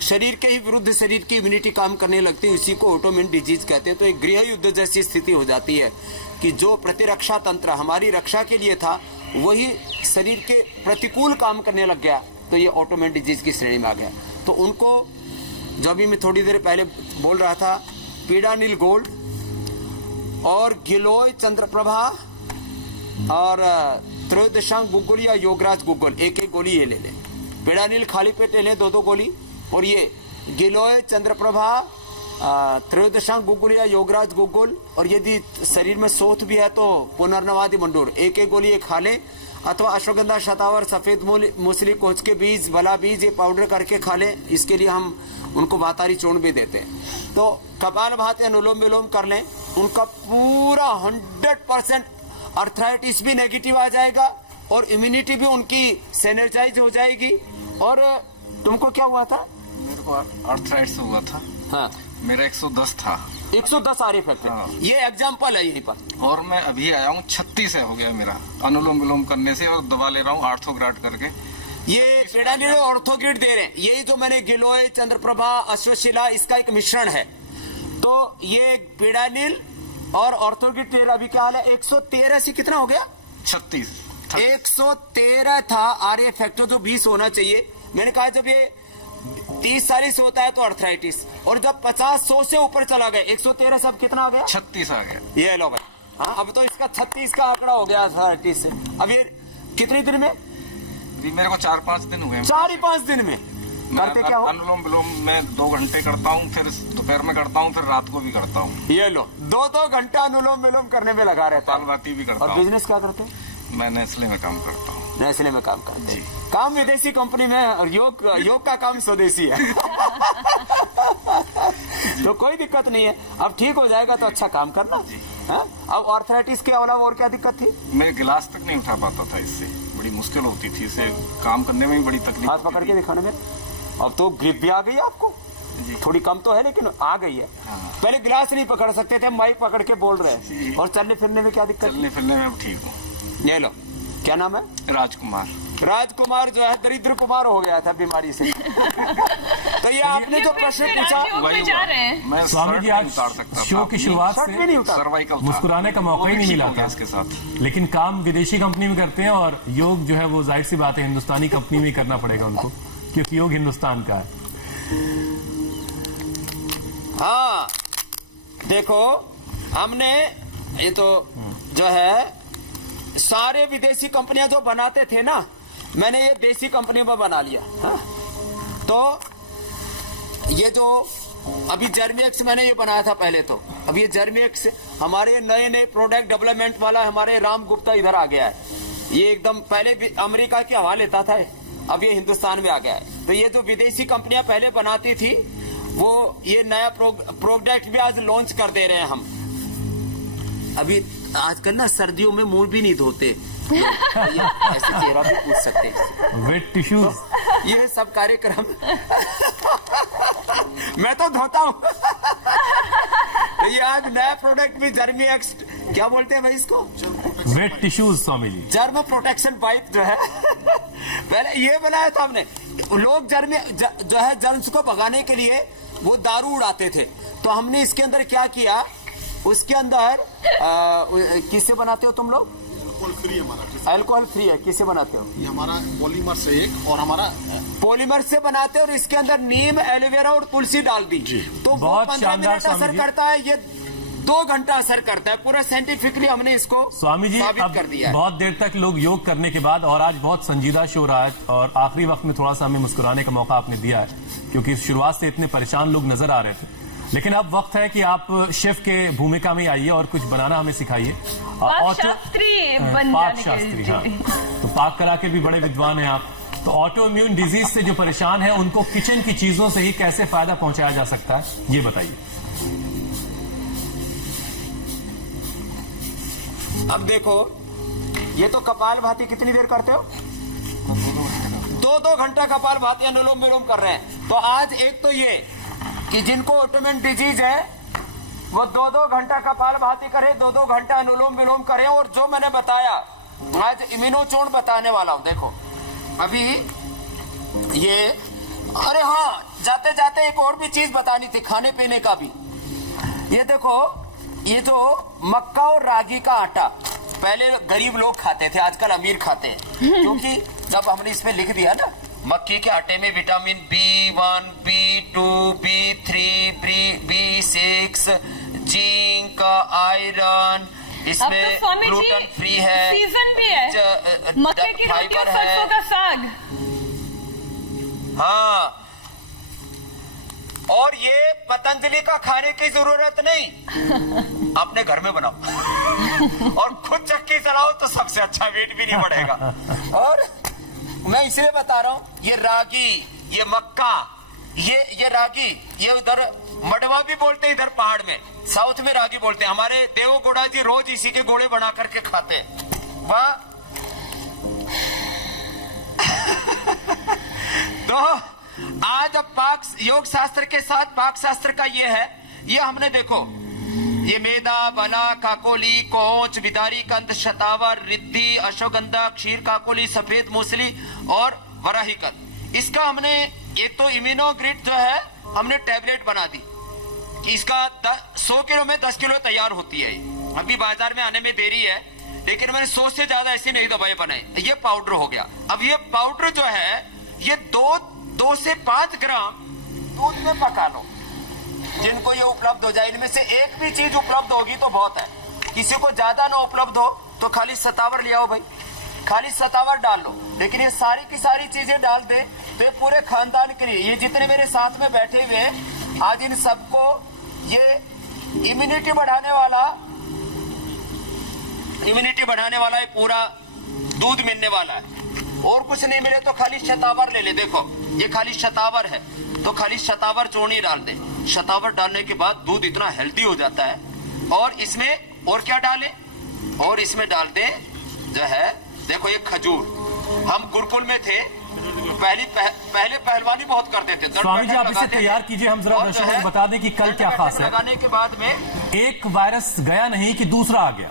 शरीर के ही विरुद्ध शरीर की इम्यूनिटी काम करने लगती है। इसी को ऑटोइम्यून डिजीज कहते हैं। तो एक गृह युद्ध जैसी स्थिति हो जाती है कि जो प्रतिरक्षा तंत्र हमारी रक्षा के लिए था, वही शरीर के प्रतिकूल काम करने लग गया, तो ये ऑटोइम्यून डिजीज की श्रेणी में आ गया। तो उनको, जो अभी मैं थोड़ी देर पहले बोल रहा था, पीडानिल गोल्ड और गिलोय चंद्रप्रभा और त्रयोदशांग गुग्गुल या योगराज गुग्गुल, एक गोली ये ले लें। पीडानिल खाली पेट ले लें 2 गोली, और ये गिलोय चंद्रप्रभा, त्रयोदशांग गुग्गुल या योगराज गुग्गुल, और यदि शरीर में सोथ भी है तो पुनर्नवादि मंडूर, एक गोली ये खा लें। अथवा अश्वगंधा, शतावर, सफेद मूसली, कोच के बीज, बला बीज, ये पाउडर करके खा लें। इसके लिए हम उनको भातारी चूर्ण भी देते हैं। तो कपालभाति, अनुलोम विलोम कर लें, उनका पूरा 100% अर्थराइटिस भी नेगेटिव आ जाएगा और इम्यूनिटी भी उनकी सेनर्जाइज हो जाएगी। और तुमको क्या हुआ था? मेरे को अर्थराइटिस हुआ था। हाँ, मेरा 110 था। 110 आर फैक्टर। हाँ। ये एग्जाम्पल है यहीं पर। और मैं अभी आया हूँ 36 है हो गया मेरा अनुलोम विलोम करने से, और दवा ले रहा हूँ आर्थोग्राड करके। ये पेडानिल और ऑर्थोग्रिड दे रहे हैं। ये जो मैंने गिलोय, चंद्रप्रभा, अश्वशिला, इसका एक मिश्रण है। तो ये पेडानिल और ऑर्थोग्रिड तेरा अभी क्या हाल है? 113 से कितना हो गया? 36। 113 था आर फैक्टर, जो 20 होना चाहिए। मैंने कहा जब ये 30-40 होता है तो अर्थराइटिस, और जब 50-100 से ऊपर चला गया, 113 से अब कितना आ गया? 36 आ गया। ये लो भाई। हाँ, अब तो इसका 36 का आंकड़ा हो गया अर्थराइटिस से। अब ये कितने दिन में? जी मेरे को 4-5 दिन हुए। 4-5 दिन में करते क्या हो? अनुलोम विलोम में 2 घंटे करता हूँ, फिर दोपहर में करता हूँ, फिर रात को भी करता हूँ। ये लो, 2-2 घंटा अनुलोम विलोम करने में लगा रहता है। कपालभाति भी करता और हूँ। बिजनेस क्या करते हैं? मैं नेस्ले में काम करता हूँ। नेस्ले में काम करते हैं। काम विदेशी कंपनी में, और योग का काम स्वदेशी है। तो कोई दिक्कत नहीं है। अब ठीक हो जाएगा तो अच्छा काम करना। हाँ? अब आर्थराइटिस के अलावा और क्या दिक्कत थी? मैं गिलास तक नहीं उठा पाता था, इससे बड़ी मुश्किल होती थी, इसे काम करने में भी बड़ी तकलीफ। हाथ पकड़ के दिखाने में। अब तो ग्रिप भी आ गई है आपको, थोड़ी कम तो है लेकिन आ गई है। पहले गिलास नहीं पकड़ सकते थे, माइक पकड़ के बोल रहे हैं। और चलने फिरने में क्या दिक्कत? चलने फिरने में ठीक हूँ। ये लो, क्या नाम है? राजकुमार। राजकुमार जो है दरिद्र कुमार हो गया था बीमारी से। तो ये आपने जो प्रश्न पूछा, वही मैं स्वामी जी, आज शो की शुरुआत से सर्वाइकल मुस्कुराने का मौका ही नहीं मिला था इसके साथ, लेकिन काम विदेशी कंपनी में करते हैं और योग जो है वो जाहिर सी बात है हिंदुस्तानी कंपनी में करना पड़ेगा उनको, क्योंकि योग हिंदुस्तान का है। हाँ देखो, हमने ये तो जो है सारे विदेशी कंपनियां जो बनाते थे ना, मैंने ये देसी कंपनी में बना लिया। हाँ? तो ये जो अभी जर्मीएक्स मैंने ये बनाया था पहले, तो अब ये जर्मीएक्स हमारे नए नए प्रोडक्ट डेवलपमेंट वाला हमारे राम गुप्ता इधर आ गया है। ये एकदम पहले भी अमेरिका की हवा लेता था, अब ये हिंदुस्तान में आ गया है। तो ये जो विदेशी कंपनियां पहले बनाती थी, वो ये नया प्रोडक्ट भी आज लॉन्च कर दे रहे हैं हम। अभी आजकल ना सर्दियों में मुंह भी नहीं धोते, ऐसे चेहरा भी पूछ सकते हैं। वेट टिश्यूज, ये सब कार्यक्रम मैं तो धोता हूँ। तो ये आज नया प्रोडक्ट भी जर्मीएक्स, क्या बोलते हैं भाई इसको? Wait tissues Swami ji, germ protection pipe जो है पहले ये बनाया था हमने। लोग जो है जर्म्स को भगाने के लिए वो दारू उड़ाते थे, तो हमने इसके अंदर क्या किया, उसके अंदर किससे बनाते हो तुम लोग? अल्कोहल फ्री हमारा। अल्कोहल फ्री है, किससे बनाते हो? ये हमारा पॉलीमर से एक, और हमारा पॉलीमर से बनाते हैं, और इसके अंदर नीम, एलोवेरा और तुलसी डाल दी, तो वो 15 मिनट असर करता है, ये 2 घंटा असर करता है। पूरा साइंटिफिकली हमने इसको स्वामी जी साबित कर दिया है। बहुत देर तक लोग योग करने के बाद, और आज बहुत संजीदा शो रहा है, और आखिरी वक्त में थोड़ा सा हमें मुस्कुराने का मौका आपने दिया है, क्योंकि शुरुआत से इतने परेशान लोग नजर आ रहे थे। लेकिन अब वक्त है कि आप शेफ के भूमिका में आइए और कुछ बनाना हमें सिखाइए। पाक शास्त्री बन पाक जाने के शास्त्री, लिए। हाँ। तो पाक कला के भी बड़े विद्वान हैं आप, तो ऑटो इम्यून डिजीज से जो परेशान है उनको किचन की चीजों से ही कैसे फायदा पहुंचाया जा सकता है, ये बताइए। अब देखो, ये तो कपालभाति कितनी देर करते हो? 2-2 घंटा कपालभाति अनुलोम विलोम कर रहे हैं। तो आज एक तो ये कि जिनको ऑटोइम्यून डिजीज है वो 2-2 घंटा कपालभाति करे, 2-2 घंटा अनुलोम विलोम करें। और जो मैंने बताया आज इम्यूनोचूर्ण बताने वाला हूं। देखो अभी ये, अरे हाँ, जाते जाते एक और भी चीज बतानी थी, खाने पीने का भी। ये देखो, ये जो मक्का और रागी का आटा पहले गरीब लोग खाते थे, आजकल अमीर खाते हैं, क्योंकि जब हमने इसमें लिख दिया ना, मक्के के आटे में vitamin B1, B2, B3, B6, zinc, iron, इसमें ग्लूटेन फ्री है, सीजन भी है, मक्के की रोटी और सरसों का साग। हाँ, और ये पतंजलि का खाने की जरूरत नहीं, अपने घर में बनाओ और खुद चक्की चलाओ तो सबसे अच्छा, वेट भी नहीं बढ़ेगा। और मैं इसलिए बता रहा हूं, ये रागी, ये मक्का, ये रागी, ये उधर मडवा भी बोलते हैं, इधर पहाड़ में, साउथ में रागी बोलते हैं। हमारे देवगौड़ा जी रोज इसी के गोले बना करके खाते हैं। वाह। तो आज अब पाक योग शास्त्र के साथ पाक शास्त्र का ये है, ये हमने देखो, ये मेदा, बला, काकोली, कोंच, बिदारी कंद, शतावर, रिद्धि, अश्वगंधा, क्षीर काकोली, सफेद मूसली और वराही कंद, इसका हमने एक तो इम्यूनोग्रिड जो है हमने टैबलेट बना दी। इसका 100 किलो में 10 किलो तैयार होती है। अभी बाजार में आने में देरी है, लेकिन मैंने 100 से ज्यादा ऐसी नई दवाएं बनाई। ये पाउडर हो गया। अब ये पाउडर जो है ये 2 से 5 ग्राम दूध में पका लो, जिनको ये उपलब्ध हो जाए। इनमें से एक भी चीज उपलब्ध होगी तो बहुत है। किसी को ज्यादा ना उपलब्ध हो तो खाली शतावर ले आओ भाई, खाली शतावर डाल लो। लेकिन ये सारी की सारी चीजें डाल दे तो ये पूरे खानदान के लिए, ये जितने मेरे साथ में बैठे हुए हैं, आज इन सबको ये इम्यूनिटी बढ़ाने वाला ये पूरा दूध मिलने वाला है। और कुछ नहीं मिले तो खाली शतावर ले ले। देखो ये खाली शतावर है, तो खाली शतावर चूर्णी डाल दे। शतावर डालने के बाद दूध इतना हेल्दी हो जाता है। और इसमें और क्या डाले, और इसमें डाल दे जो है, देखो ये खजूर। हम गुरुकुल में थे, पहले पहलवानी बहुत करते थे। स्वामी जी आप इसे तैयार कीजिए, हम जरा दर्शकों को बता दें कि कल क्या खास है। लगाने के बाद में एक वायरस गया नहीं कि दूसरा आ गया।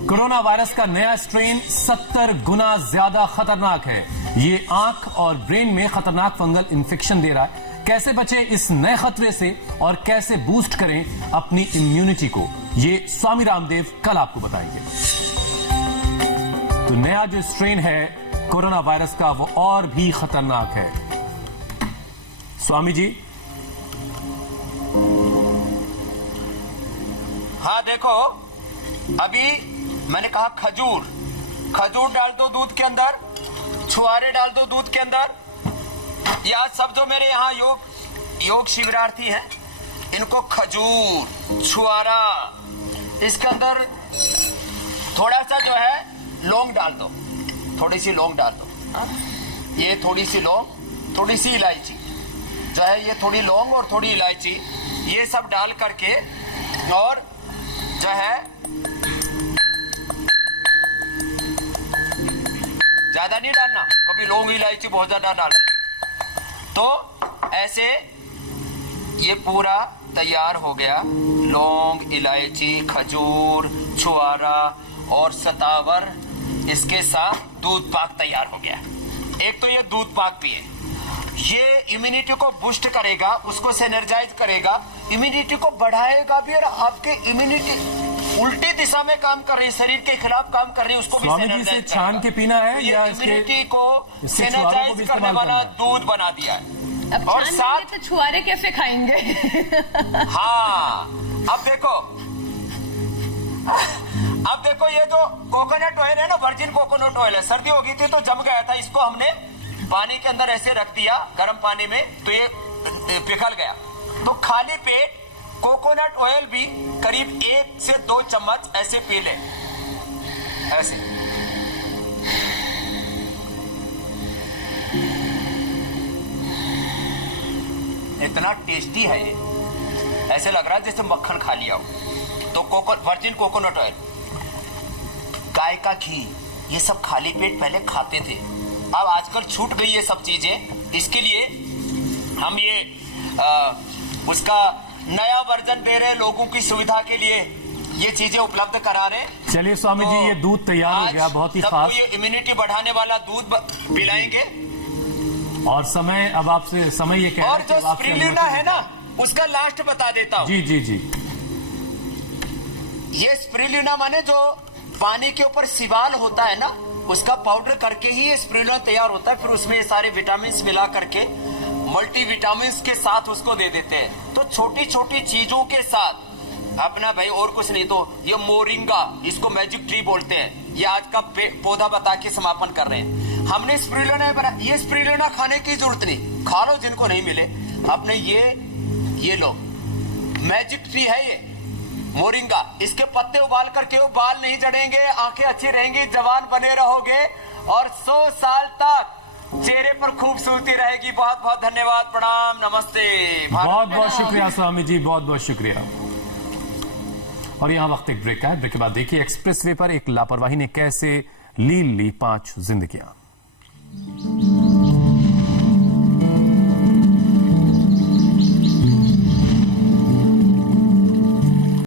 कोरोना वायरस का नया स्ट्रेन 70 गुना ज्यादा खतरनाक है। ये आंख और ब्रेन में खतरनाक फंगल इन्फेक्शन दे रहा है। कैसे बचे इस नए खतरे से और कैसे बूस्ट करें अपनी इम्यूनिटी को, ये स्वामी रामदेव कल आपको बताएंगे। तो नया जो स्ट्रेन है कोरोना वायरस का वो और भी खतरनाक है। स्वामी जी। हाँ देखो, अभी मैंने कहा खजूर डाल दो दूध के अंदर, छुआरे डाल दो दूध के अंदर। या सब जो मेरे यहाँ योग शिविरार्थी हैं, इनको खजूर, छुआरा, इसके अंदर थोड़ा सा जो है लौंग डाल दो, थोड़ी सी लौंग डाल दो। ये थोड़ी सी लौंग, थोड़ी सी इलायची जो है, ये थोड़ी लौंग और थोड़ी इलायची, ये सब डाल करके और जो है ज्यादा नहीं डालना, कभी लौंग इलायची बहुत ज्यादा डाल दे तो ऐसे ये पूरा तैयार हो गया। लौंग, इलायची, खजूर, छुआरा और शतावर, इसके साथ दूध पाक तैयार हो गया। एक तो ये दूध पाक पिए, ये इम्यूनिटी को बूस्ट करेगा, उसको एनर्जाइज करेगा, इम्यूनिटी को बढ़ाएगा भी, और आपके इम्यूनिटी उल्टी दिशा में काम कर रही है, शरीर के खिलाफ काम कर रही है, उसको भी स्वामी जी से छान के पीना है या इम्यूनिटी को एनर्जाइज करने वाला दूध बना दिया है। अब और साथ तो छुआरे कैसे खाएंगे? हाँ, अब देखो ये जो कोकोनट ऑयल है ना, वर्जिन कोकोनट ऑयल है, सर्दी हो गई थी तो जम गया था, इसको हमने पानी के अंदर ऐसे रख दिया गर्म पानी में, तो ये पिघल गया। तो खाली पेट कोकोनट ऑयल भी करीब 1 से 2 चम्मच ऐसे पी ले, ऐसे। इतना टेस्टी है ये, ऐसे लग रहा है जैसे मक्खन खा लिया हो। तो वर्जिन कोकोनट ऑयल, गाय का घी, ये सब खाली पेट पहले खाते थे, अब आजकल छूट गई ये सब चीजें। इसके लिए हम ये उसका नया वर्जन दे रहे, लोगों की सुविधा के लिए ये चीजें उपलब्ध करा रहे। चलिए स्वामी जी, ये दूध तैयार हो गया बहुत ही सबको फास्ट, ये इम्यूनिटी बढ़ाने वाला दूध पिलाएंगे। और समय अब आपसे समय ये कह और रहे जो हैं कि अब आपसे स्पिरुलिना अनुमति- है ना, उसका लास्ट बता देता हूँ। जी जी जी। ये स्पिरुलिना माने जो पानी के ऊपर सिवाल होता है ना, उसका पाउडर करके ही ये स्पिरुलिना तैयार होता है। फिर उसमें ये सारे विटामिन मिला करके मल्टीविटामिन के साथ उसको दे देते हैं। तो छोटी छोटी चीजों के साथ अपना भाई, और कुछ नहीं तो ये मोरिंगा, इसको मैजिक ट्री बोलते हैं, ये आज का पौधा बता के समापन कर रहे हैं। हमने स्पिरुलिना बना, ये स्पिरुलिना खाने की जरूरत नहीं, खा लो जिनको नहीं मिले। आपने ये लो, मैजिक ट्री है ये मोरिंगा, इसके पत्ते उबाल करके बाल नहीं झड़ेंगे, आंखें अच्छी रहेंगी, जवान बने रहोगे और 100 साल तक चेहरे पर खूबसूरती रहेगी। बहुत बहुत धन्यवाद, प्रणाम, नमस्ते। बहुत बहुत शुक्रिया स्वामी जी, बहुत बहुत शुक्रिया। और यहां वक्त एक ब्रेक का है। ब्रेक के बाद देखिए एक्सप्रेसवे पर एक लापरवाही ने कैसे ली 5 जिंदगियां।